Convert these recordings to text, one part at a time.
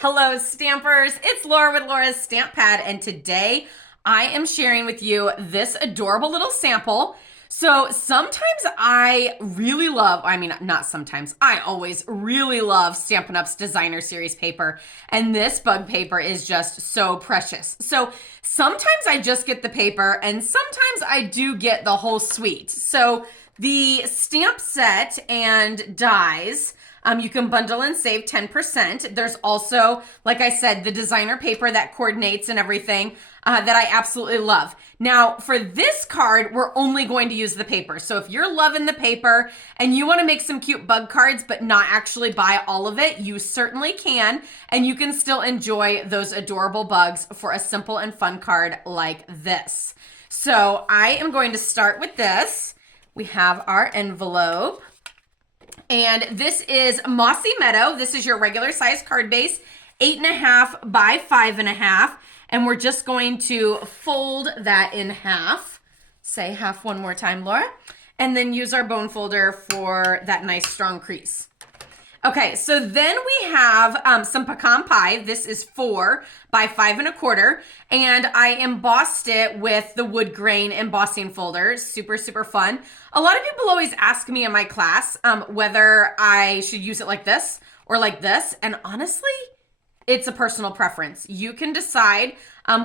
Hello, Stampers. It's Laura with Laura's Stamp Pad, and today I am sharing with you this adorable little sample. So sometimes I really love, not sometimes, I always really love Stampin' Up's designer series paper, and this bug paper is just so precious. So sometimes I just get the paper, and sometimes I do get the whole suite. So the stamp set and dies, you can bundle and save 10%. There's also, like I said, the designer paper that coordinates and everything that I absolutely love. Now, for this card, we're only going to use the paper. So if you're loving the paper and you want to make some cute bug cards, but not actually buy all of it, you certainly can. And you can still enjoy those adorable bugs for a simple and fun card like this. So I am going to start with this. We have our envelope. And this is Mossy Meadow. This is your regular size card base, 8.5 by 5.5. And we're just going to fold that in half. Say half one more time, Laura. And then use our bone folder for that nice strong crease. Okay, so then we have some pecan pie. This is 4 by 5.25, and I embossed it with the wood grain embossing folder. Super, super fun. A lot of people always ask me in my class whether I should use it like this or like this, and honestly, it's a personal preference. You can decide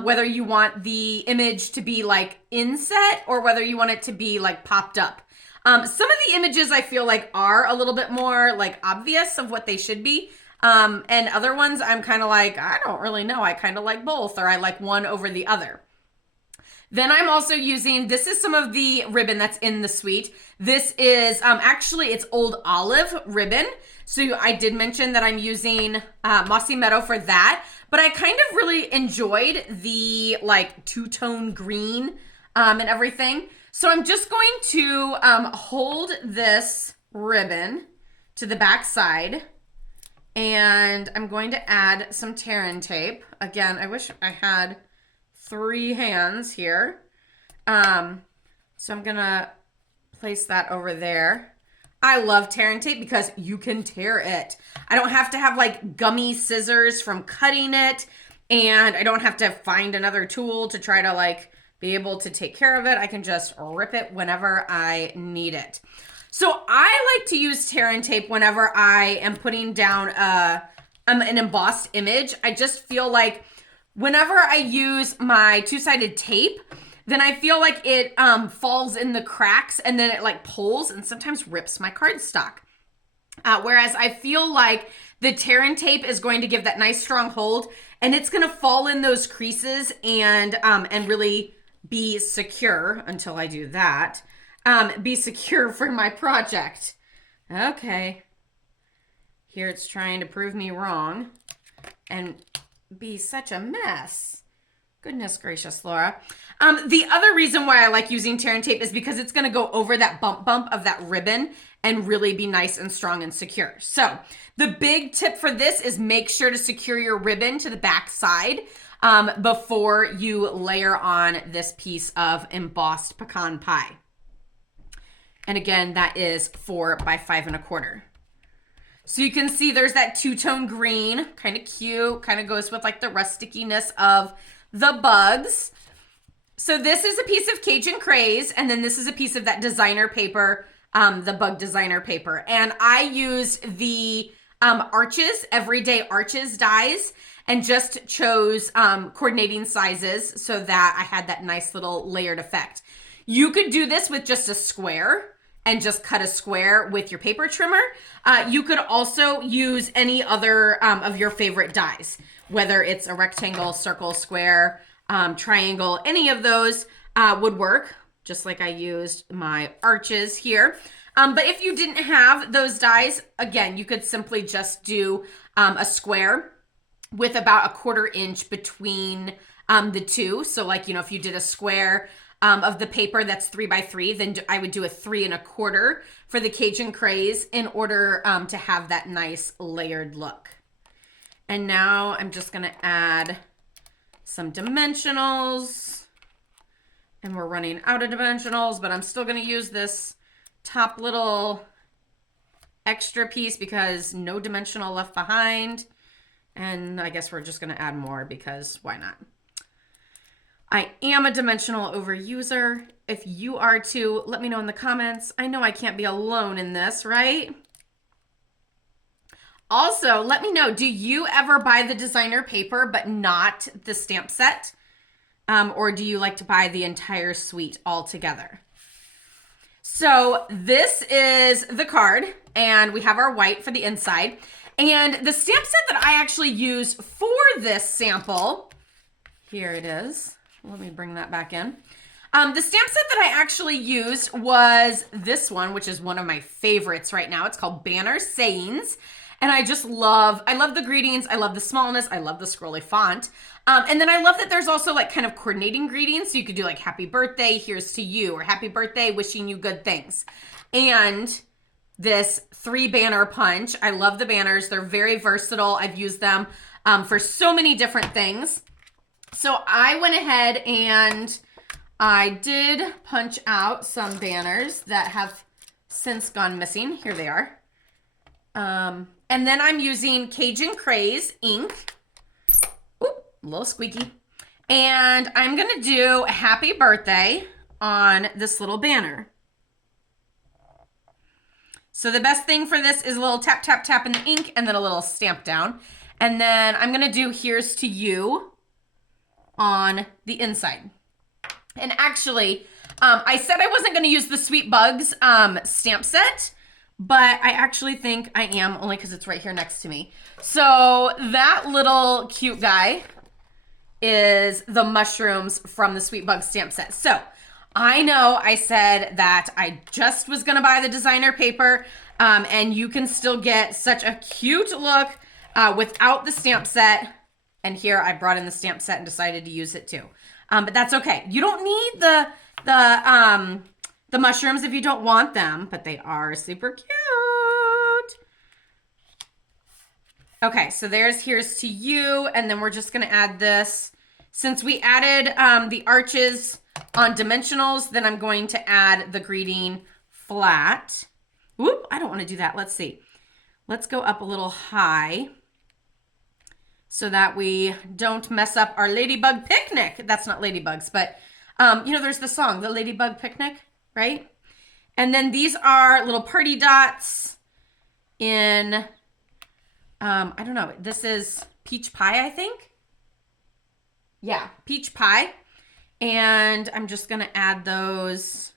whether you want the image to be like inset or whether you want it to be like popped up. Some of the images I feel like are a little bit more like obvious of what they should be. And other ones I'm kind of like, I don't really know. I kind of like both, or I like one over the other. Then I'm also using, this is some of the ribbon that's in the suite. This is actually it's old olive ribbon. So I did mention that I'm using Mossy Meadow for that, but I kind of really enjoyed the like two-tone green and everything. So I'm just going to hold this ribbon to the back side, and I'm going to add some tear-in tape. Again, I wish I had 3 hands here. So I'm gonna place that over there. I love tear-in tape because you can tear it. I don't have to have like gummy scissors from cutting it, and I don't have to find another tool to try to like be able to take care of it. I can just rip it whenever I need it. So I like to use tear-in tape whenever I am putting down an embossed image. I just feel like whenever I use my two-sided tape, then I feel like it falls in the cracks and then it like pulls and sometimes rips my cardstock. Whereas I feel like the tear-in tape is going to give that nice strong hold, and it's going to fall in those creases and really be secure until I do that. Be secure for my project. Okay. Here it's trying to prove me wrong and be such a mess. Goodness gracious, Laura. The other reason why I like using tear-in tape is because it's going to go over that bump of that ribbon and really be nice and strong and secure. So the big tip for this is make sure to secure your ribbon to the back side before you layer on this piece of embossed pecan pie. And again, that is 4 by 5.25. So you can see there's that two-tone green, kind of cute, kind of goes with like the rusticiness of the bugs. So this is a piece of Cajun Craze, and then this is a piece of that designer paper, the bug designer paper. And I used the Arches, Everyday Arches dies, and just chose coordinating sizes so that I had that nice little layered effect. You could do this with just a square and just cut a square with your paper trimmer. You could also use any other of your favorite dies, whether it's a rectangle, circle, square, triangle, any of those would work, just like I used my Arches here. But if you didn't have those dies, again, you could simply just do a square with about a 1/4 inch between the two. So like, if you did a square of the paper that's 3 by 3, then I would do a 3 1/4 for the Cajun Craze in order to have that nice layered look. And now I'm just gonna add some dimensionals, and we're running out of dimensionals, but I'm still gonna use this top little extra piece because no dimensional left behind. And I guess we're just gonna add more because why not? I am a dimensional overuser. If you are too, let me know in the comments. I know I can't be alone in this, right? Also, let me know, do you ever buy the designer paper but not the stamp set? Or do you like to buy the entire suite all together? So this is the card, and we have our white for the inside. And the stamp set that I actually used for this sample, here it is. Let me bring that back in. The stamp set that I actually used was this one, which is one of my favorites right now. It's called Banner Sayings. And I love the greetings. I love the smallness. I love the scrolly font. And then I love that there's also like kind of coordinating greetings. So you could do like happy birthday, here's to you, or happy birthday, wishing you good things. And this 3 banner punch. I love the banners. They're very versatile. I've used them for so many different things. So I went ahead and I did punch out some banners that have since gone missing. Here they are. And then I'm using Cajun Craze ink. Oop, a little squeaky. And I'm going to do happy birthday on this little banner. So the best thing for this is a little tap, tap, tap in the ink and then a little stamp down. And then I'm going to do here's to you on the inside. And actually, I said I wasn't going to use the Sweet Bugs stamp set, but I actually think I am, only because it's right here next to me. So that little cute guy is the mushrooms from the Sweet Bugs stamp set. So I know I said that I just was going to buy the designer paper, and you can still get such a cute look without the stamp set. And here I brought in the stamp set and decided to use it too. But that's okay. You don't need the mushrooms if you don't want them, but they are super cute. Okay, so here's to you, and then we're just gonna add this. Since we added the arches on dimensionals, then I'm going to add the greeting flat. Whoop, I don't wanna do that. Let's see. Let's go up a little high so that we don't mess up our ladybug picnic. That's not ladybugs, but there's the song, the Ladybug Picnic, right? And then these are little party dots in, I don't know, this is peach pie, I think. Yeah, peach pie. And I'm just gonna add those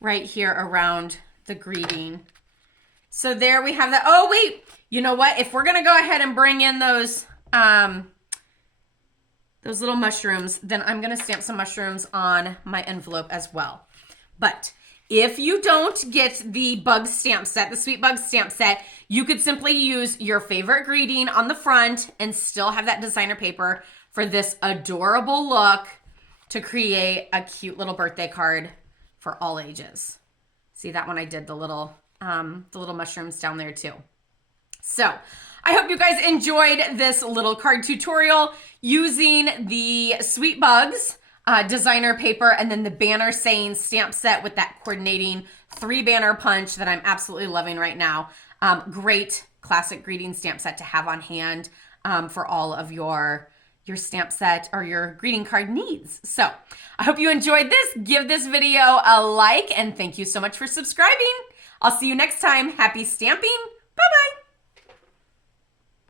right here around the greeting. So there we have that. Oh, wait, you know what? If we're gonna go ahead and bring in those little mushrooms, then I'm gonna stamp some mushrooms on my envelope as well. But if you don't get the bug stamp set, the Sweet Bug stamp set, you could simply use your favorite greeting on the front and still have that designer paper for this adorable look to create a cute little birthday card for all ages. See that one? I did the little mushrooms down there too. So I hope you guys enjoyed this little card tutorial using the Sweet Bugs designer paper and then the Banner Saying stamp set with that coordinating 3 banner punch that I'm absolutely loving right now. Great classic greeting stamp set to have on hand for all of your stamp set or your greeting card needs. So I hope you enjoyed this. Give this video a like and thank you so much for subscribing. I'll see you next time. Happy stamping